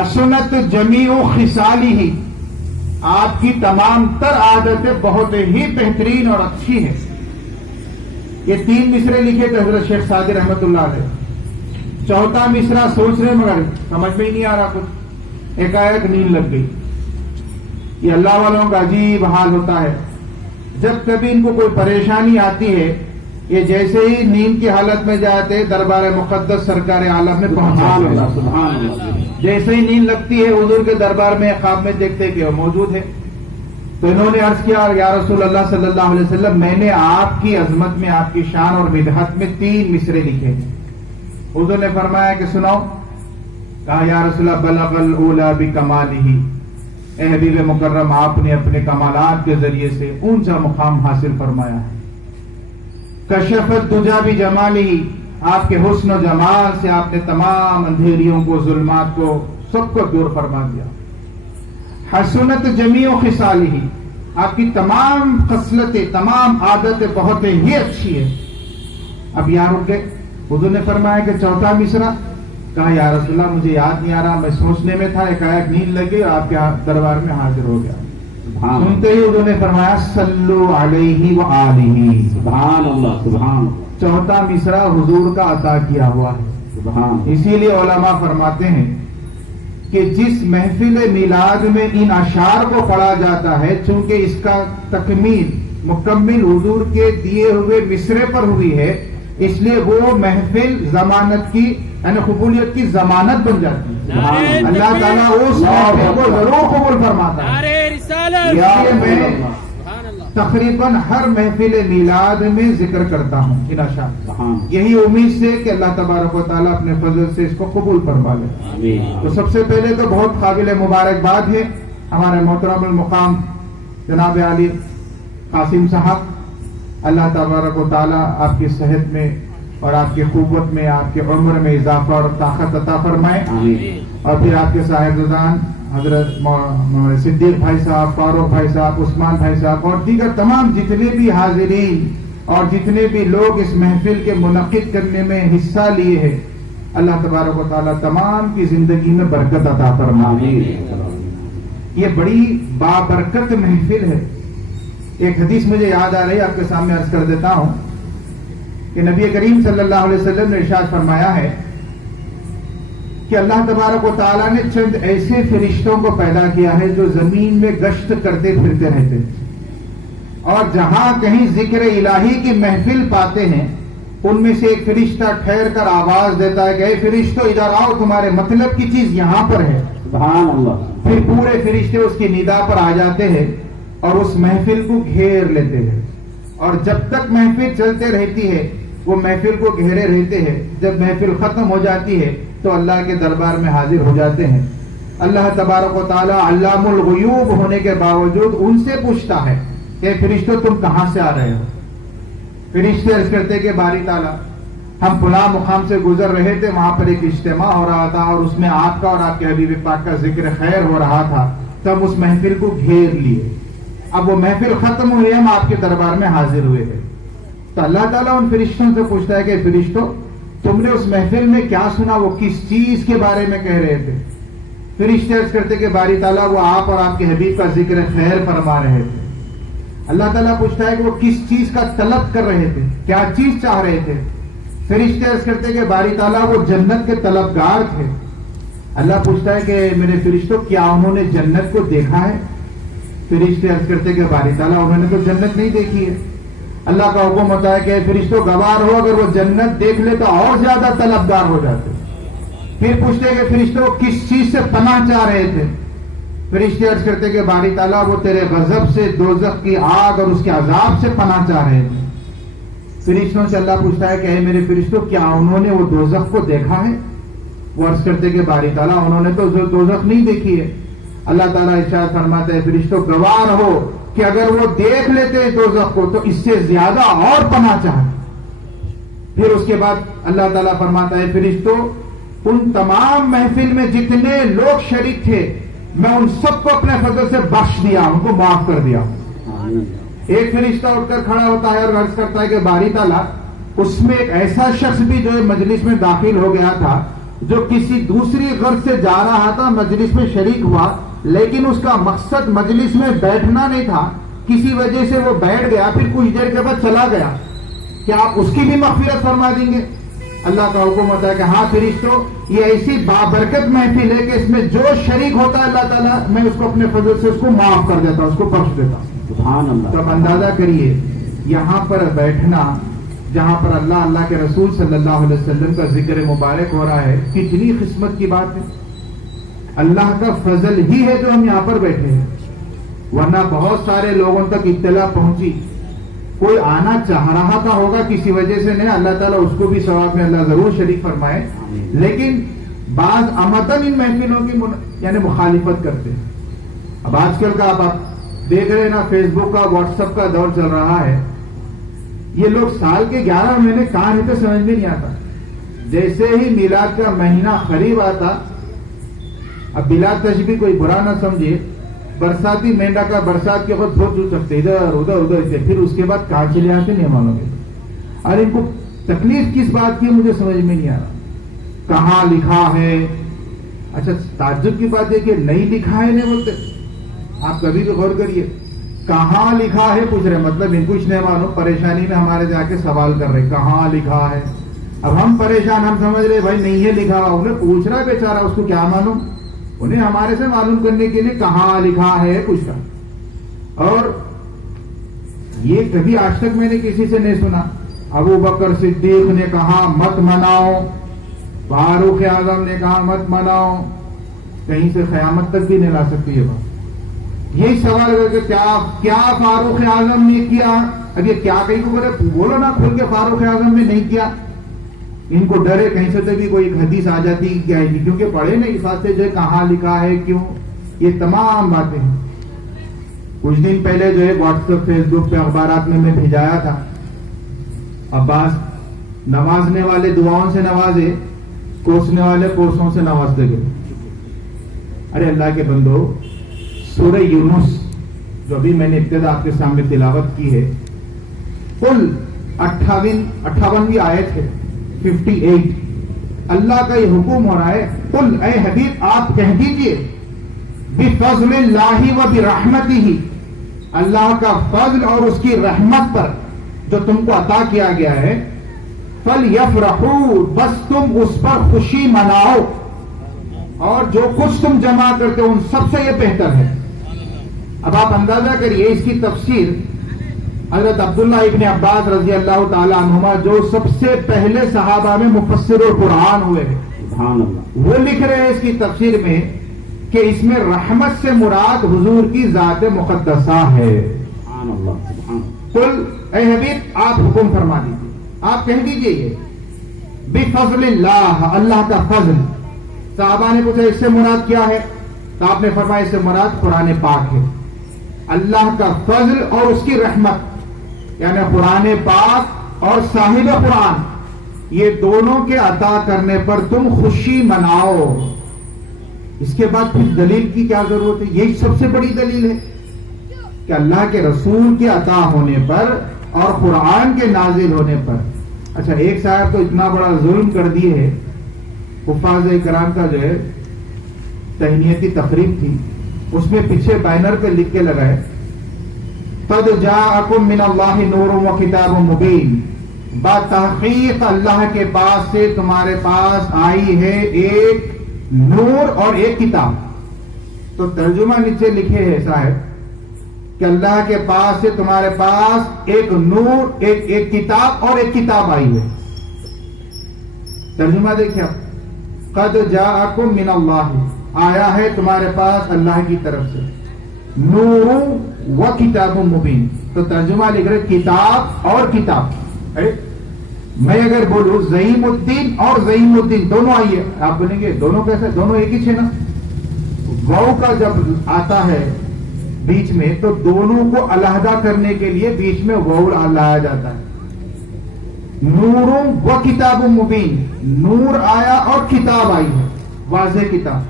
حسنت جمیع خصالہ، آپ کی تمام تر عادتیں بہت ہی بہترین اور اچھی ہیں. یہ 3 مصرے لکھے تھے حضرت شیخ سعدی رحمت اللہ علیہ. چوتھا مصرا سوچ رہے مگر سمجھ میں ہی نہیں آ رہا کچھ، ایک نیند لگ گئی. یہ اللہ والوں کا عجیب حال ہوتا ہے. جب کبھی ان کو کوئی پریشانی آتی ہے، یہ جیسے ہی نیند کی حالت میں جاتے دربار مقدس سرکار عالم میں پہنچا. جیسے ہی نیند لگتی ہے حضور کے دربار میں خواب میں دیکھتے کہ وہ موجود ہے. تو انہوں نے عرض کیا یا رسول اللہ صلی اللہ علیہ وسلم، میں نے آپ کی عظمت میں، آپ کی شان اور مدحت میں 3 مصرے لکھے ہیں. حضور نے فرمایا کہ سناؤ. کہا یا رسول اللہ بلغ الاولی بکمالہ، اے حبیب مکرم آپ نے اپنے کمالات کے ذریعے سے اونچا مقام حاصل فرمایا ہے. کشف الدجی بجمالہ، آپ کے حسن و جمال سے آپ نے تمام اندھیریوں کو، ظلمات کو، سب کو دور فرما دیا. حسنت جمیع خصالہ، آپ کی تمام خصلتیں، تمام عادتیں بہت ہی اچھی ہیں. اب یہاں رک گئے. حضور نے فرمایا کہ چوتھا مصرا. کہا یا رسول اللہ مجھے یاد نہیں آ رہا، میں سوچنے میں تھا، ایک نیند لگی اور آپ کے دربار میں حاضر ہو گیا. سنتے ہی حضور نے فرمایا صلو علیہ وآلہ. سبحان اللہ، سبحان اللہ. چوتھا مصرا حضور کا عطا کیا ہوا ہے. سبحان. اسی لیے علماء فرماتے ہیں کہ جس محفل میلاد میں ان اشعار کو پڑھا جاتا ہے، چونکہ اس کا تکمیل مکمل حضور کے دیے ہوئے مصرے پر ہوئی ہے، اس لیے وہ محفل ضمانت کی، یعنی قبولیت کی ضمانت بن جاتی ہے. اللہ تعالیٰ اس محفل کو ضرور قبول فرماتا ہے. میں تقریباً ہر محفل میلاد میں ذکر کرتا ہوں ان اشعار، یہی امید سے کہ اللہ تبارک و تعالیٰ اپنے فضل سے اس کو قبول فرما لے. تو سب سے پہلے تو بہت قابل مبارکباد ہے ہمارے محترم المقام جناب علی قاسم صاحب. اللہ تبارک و تعالیٰ آپ کی صحت میں اور آپ کی قوت میں، آپ کی عمر میں اضافہ اور طاقت عطا فرمائے. اور پھر آپ کے صاحبزادان حضرت صدیق بھائی صاحب، فاروق بھائی صاحب، عثمان بھائی صاحب اور دیگر تمام جتنے بھی حاضرین اور جتنے بھی لوگ اس محفل کے منعقد کرنے میں حصہ لیے ہیں، اللہ تبارک و تعالیٰ تمام کی زندگی میں برکت عطا فرمائے. یہ بڑی بابرکت محفل ہے. ایک حدیث مجھے یاد آ رہی ہے، آپ کے سامنے عرض کر دیتا ہوں کہ نبی کریم صلی اللہ علیہ وسلم نے ارشاد فرمایا ہے کہ اللہ تبارک و تعالیٰ نے چند ایسے فرشتوں کو پیدا کیا ہے جو زمین میں گشت کرتے پھرتے رہتے اور جہاں کہیں ذکر الہی کی محفل پاتے ہیں ان میں سے ایک فرشتہ ٹھہر کر آواز دیتا ہے کہ اے فرشتوں ادھر آؤ، تمہارے مطلب کی چیز یہاں پر ہے. سبحان اللہ. پھر پورے فرشتے اس کی ندا پر آ جاتے ہیں اور اس محفل کو گھیر لیتے ہیں، اور جب تک محفل چلتے رہتی ہے وہ محفل کو گھیرے رہتے ہیں. جب محفل ختم ہو جاتی ہے تو اللہ کے دربار میں حاضر ہو جاتے ہیں. اللہ تبارک و تعالی علام الغیوب ہونے کے باوجود ان سے پوچھتا ہے کہ فرشتوں تم کہاں سے آ رہے ہو؟ فرشتے عرض کرتے کہ باری تعالیٰ ہم فلاں مقام سے گزر رہے تھے، وہاں پر ایک اجتماع ہو رہا تھا اور اس میں آپ کا اور آپ کے حبیب پاک کا ذکر خیر ہو رہا تھا، تب اس محفل کو گھیر لیے. اب وہ محفل ختم ہوئی، ہم آپ کے دربار میں حاضر ہوئے ہیں. تو اللہ تعالیٰ ان فرشتوں سے پوچھتا ہے کہ فرشتوں تم نے اس محفل میں کیا سنا، وہ کس چیز کے بارے میں کہہ رہے تھے؟ فرشتے عرض کرتے کہ باری تعالیٰ وہ آپ اور آپ کے حبیب کا ذکر خیر فرما رہے تھے. اللہ تعالیٰ پوچھتا ہے کہ وہ کس چیز کا طلب کر رہے تھے، کیا چیز چاہ رہے تھے؟ فرشتے عرض کرتے کہ باری تعالیٰ وہ جنت کے طلبگار تھے. اللہ پوچھتا ہے کہ میرے فرشتوں کیا انہوں نے جنت کو دیکھا ہے؟ فرشتے عرض کرتے کہ باری تعالیٰ انہوں نے تو جنت نہیں دیکھی ہے. اللہ کا حکم ہوتا ہے کہ فرشتوں گوار ہو، اگر وہ جنت دیکھ لے تو اور زیادہ طلبگار ہو جاتے. پھر پوچھتے کہ فرشتوں کس چیز سے پناہ چاہ رہے تھے؟ فرشتے عرض کرتے کہ باری تعالیٰ وہ تیرے غضب سے، دوزخ کی آگ اور اس کے عذاب سے پناہ چاہ رہے تھے. فرشتوں سے اللہ پوچھتا ہے کہ اے میرے فرشتوں کیا انہوں نے وہ دوزخ کو دیکھا ہے؟ وہ عرض کرتے کہ باری تعالیٰ انہوں نے تو دوزخ نہیں دیکھی ہے. اللہ تعالیٰ ارشاد فرماتا ہے فرشتوں گوار ہو کہ اگر وہ دیکھ لیتے دوزخ کو تو اس سے زیادہ اور پناہ چاہتے. پھر اس کے بعد اللہ تعالیٰ فرماتا ہے فرشتوں ان تمام محفل میں جتنے لوگ شریک تھے میں ان سب کو اپنے فضل سے بخش دیا، ان کو معاف کر دیا. ایک فرشتہ اٹھ کر کھڑا ہوتا ہے اور عرض کرتا ہے کہ باری تعالیٰ اس میں ایک ایسا شخص بھی جو مجلس میں داخل ہو گیا تھا جو کسی دوسری غرض سے جا رہا تھا مجلس میں شریک ہوا لیکن اس کا مقصد مجلس میں بیٹھنا نہیں تھا, کسی وجہ سے وہ بیٹھ گیا, پھر کچھ دیر کے بعد چلا گیا, کیا آپ اس کی بھی مغفرت فرما دیں گے؟ اللہ کا حکم ہوتا ہے کہ ہاں فرشتوں, یہ ایسی بابرکت محفل ہے کہ اس میں جو شریک ہوتا ہے اللہ تعالیٰ میں اس کو اپنے فضل سے اس کو معاف کر دیتا ہوں, اس کو بخش دیتا ہوں. سبحان اللہ. تو اب اندازہ کریے یہاں پر بیٹھنا جہاں پر اللہ کے رسول صلی اللہ علیہ وسلم کا ذکر مبارک ہو رہا ہے, کتنی قسمت کی بات ہے. اللہ کا فضل ہی ہے جو ہم یہاں پر بیٹھے ہیں, ورنہ بہت سارے لوگوں تک اطلاع پہنچی, کوئی آنا چاہ رہا تھا ہوگا کسی وجہ سے نہیں, اللہ تعالیٰ اس کو بھی ثواب میں اللہ ضرور شریک فرمائے, لیکن بعض عمدن ان محفلوں کی یعنی مخالفت کرتے ہیں. اب آج کل کا آپ دیکھ رہے ہیں نا, فیس بک کا واٹس ایپ کا دور چل رہا ہے, یہ لوگ سال کے 11 مہینے کہاں رہتے سمجھ میں نہیں آتا. جیسے ہی میلاد کا مہینہ قریب آتا, اب بلا تشبیہ کوئی برا نہ سمجھے, برساتی مینڈا کا برسات کے وقت بہت دور سکتے ادھر ادھر سے, پھر اس کے بعد کہاں چلے آتے نہیں مانو گے. اور ان کو تکلیف کس بات کی مجھے سمجھ میں نہیں آ رہا. کہاں لکھا ہے, اچھا تعجب کی بات ہے کہ نہیں لکھا ہے نہیں بولتے. آپ کبھی بھی غور کریے, کہاں لکھا ہے پوچھ رہے, مطلب ان کچھ نہیں معلوم, پریشانی میں ہمارے جا کے سوال کر رہے کہاں لکھا ہے. اب ہم پریشان, ہم سمجھ رہے بھائی نہیں ہے لکھا ہوا, انہیں پوچھ رہا ہے بیچارہ, اس کو کیا معلوم, انہیں ہمارے سے معلوم کرنے کے لیے کہاں لکھا ہے پوچھا. اور یہ کبھی آج تک میں نے کسی سے نہیں سنا. ابو بکر صدیق نے کہا مت مناؤ, فاروق اعظم نے کہا مت مناؤ, کہیں سے قیامت تک بھی نہیں لا سکتی یہ بات. یہی سوال ہے کہ کیا فاروق اعظم نے کیا, اب یہ کیا کہیں کو بولو نا کھول کے, فاروق اعظم نے نہیں کیا. ان کو ڈرے کہیں سے بھی کوئی حدیث آ جاتی کیا ہے, کیونکہ پڑھے نہیں اس واسطے جو کہاں لکھا ہے کیوں, یہ تمام باتیں ہیں. کچھ دن پہلے جو ہے واٹس ایپ فیس بک پہ اخبارات میں بھیجایا تھا, عباس نوازنے والے دعاؤں سے نوازے, کوسنے والے کوسوں سے نوازتے گئے. ارے اللہ کے بندو, سورہ یونس جو ابھی میں نے ابتدا آپ کے سامنے تلاوت کی ہے, کل 58ویں آیت ہے 58, اللہ کا یہ حکم ہو رہا ہے, قل اے حبیب آپ کہہ دیجئے بفضل اللہ و برحمتہ, اللہ کا فضل اور اس کی رحمت پر جو تم کو عطا کیا گیا ہے, فلیفرحوا, بس تم اس پر خوشی مناؤ, اور جو کچھ تم جمع کرتے ہو ان سب سے یہ بہتر ہے. اب آپ اندازہ کریے اس کی تفسیر حضرت عبداللہ ابن عباس رضی اللہ تعالی عنہما, جو سب سے پہلے صحابہ میں مفسر القرآن ہوئے ہیں, سبحان اللہ. وہ لکھ رہے ہیں اس کی تفسیر میں کہ اس میں رحمت سے مراد حضور کی ذات مقدسہ ہے. سبحان اللہ. سبحان قل اے حبیب آپ حکم فرما دیجیے, آپ کہہ دیجیے یہ بفضل اللہ, اللہ کا فضل. صحابہ نے پوچھا اس سے مراد کیا ہے, تو آپ نے فرمایا اس سے مراد قرآن پاک ہے. اللہ کا فضل اور اس کی رحمت, یعنی قرآن پاک اور صاحب قرآن, یہ دونوں کے عطا کرنے پر تم خوشی مناؤ. اس کے بعد پھر دلیل کی کیا ضرورت ہے, یہی سب سے بڑی دلیل ہے کہ اللہ کے رسول کے عطا ہونے پر اور قرآن کے نازل ہونے پر. اچھا ایک صاحب تو اتنا بڑا ظلم کر دیے ہے, حفاظ کرام کا جو ہے تہنیتی تقریب تھی, اس میں پیچھے بینر پہ لکھ کے لگائے قد جاءکم من اللہ نور و کتاب مبین, بتحقیق اللہ کے پاس سے تمہارے پاس آئی ہے ایک نور اور ایک کتاب. تو ترجمہ نیچے لکھے ہے صاحب کہ اللہ کے پاس سے تمہارے پاس ایک نور, ایک کتاب اور ایک کتاب آئی ہے. ترجمہ دیکھیں آپ, قد جاءکم من اللہ, آیا ہے تمہارے پاس اللہ کی طرف سے, نور و کتاب مبین. تو ترجمہ لکھ رہے کتاب اور کتاب. میں اگر بولوں زعیم الدین اور زعیم الدین دونوں آئیے, آپ بولیں گے دونوں کیسے, دونوں ایک ہی نا. واو کا جب آتا ہے بیچ میں تو دونوں کو علیحدہ کرنے کے لیے بیچ میں واو لایا جاتا ہے. نور و کتاب مبین, نور آیا اور کتاب آئی ہے, واضح کتاب.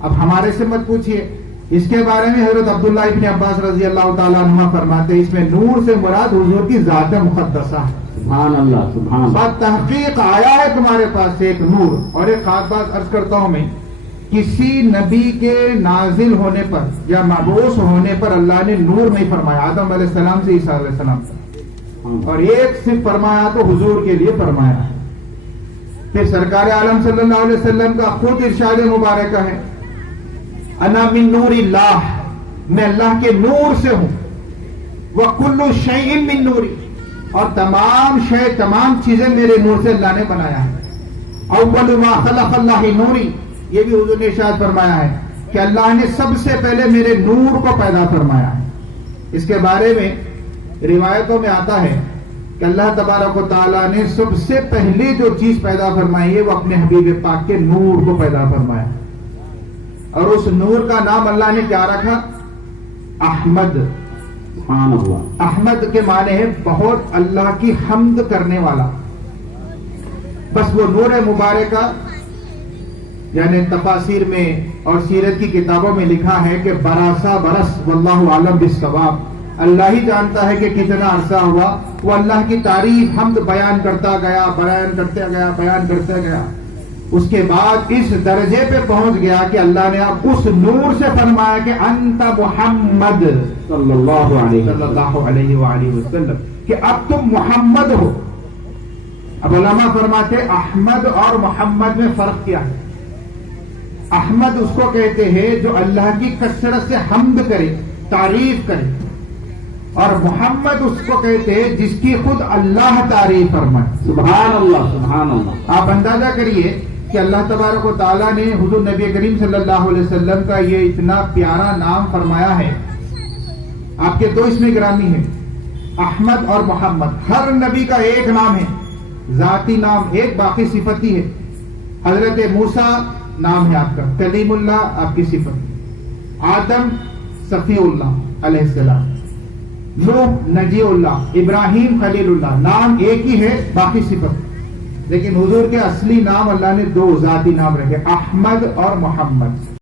اب ہمارے سے مت پوچھئے, اس کے بارے میں حضرت عبداللہ ابن عباس رضی اللہ تعالیٰ عنہ فرماتے ہیں اس میں نور سے مراد حضور کی ذات مقدسہ ہے. سبحان اللہ سبحان اللہ بات تحقیق آیا ہے تمہارے پاس ایک نور. اور ایک خاص بات عرض کرتا ہوں میں, کسی نبی کے نازل ہونے پر یا مبعوث ہونے پر اللہ نے نور نہیں فرمایا, آدم علیہ السلام سے عیسیٰ علیہ السلام تک, اور ایک صرف فرمایا تو حضور کے لیے فرمایا ہے. پھر سرکار عالم صلی اللہ علیہ وسلم کا خود ارشاد مبارکہ ہے, انا من نور اللہ, میں اللہ کے نور سے ہوں. وَكُلُّ شَيْءٍ مِّن نُورِ, اور تمام چیزیں میرے نور سے اللہ نے بنایا ہے. اول ما خلق اللہ نوری, یہ بھی حضور نے ارشاد فرمایا ہے کہ اللہ نے سب سے پہلے میرے نور کو پیدا فرمایا ہے. اس کے بارے میں روایتوں میں آتا ہے کہ اللہ تبارک و تعالیٰ نے سب سے پہلی جو چیز پیدا فرمائی ہے وہ اپنے حبیب پاک کے نور کو پیدا فرمایا, اور اس نور کا نام اللہ نے کیا رکھا؟ احمد. سبحان اللہ. احمد کے معنی ہے بہت اللہ کی حمد کرنے والا. بس وہ نور مبارکہ, یعنی تفاسیر میں اور سیرت کی کتابوں میں لکھا ہے کہ براسا برس واللہ عالم بالصواب, اللہ ہی جانتا ہے کہ کتنا عرصہ ہوا. وہ اللہ کی تعریف حمد بیان کرتا گیا. اس کے بعد اس درجے پہ پہنچ گیا کہ اللہ نے اب اس نور سے فرمایا کہ انت محمد صلی اللہ علیہ علیہ وسلم, کہ اب تم محمد ہو. اب علماء فرماتے احمد اور محمد میں فرق کیا ہے؟ احمد اس کو کہتے ہیں جو اللہ کی کثرت سے حمد کرے, تعریف کرے, اور محمد اس کو کہتے ہیں جس کی خود اللہ تعریف فرمائے. سبحان اللہ سبحان اللہ. آپ اندازہ کریے کہ اللہ تبارک و تعالیٰ نے حضور نبی کریم صلی اللہ علیہ وسلم کا یہ اتنا پیارا نام فرمایا ہے. آپ کے دو اسم گرامی ہیں, احمد اور محمد. ہر نبی کا ایک نام ہے, ذاتی نام ایک, باقی صفتی ہے. حضرت موسیٰ نام ہے آپ کا, کلیم اللہ آپ کی صفت, آدم صفی اللہ علیہ السلام, نوح نجی اللہ, ابراہیم خلیل اللہ. نام ایک ہی ہے, باقی صفت. لیکن حضور کے اصلی نام اللہ نے دو ذاتی نام رکھے, احمد اور محمد.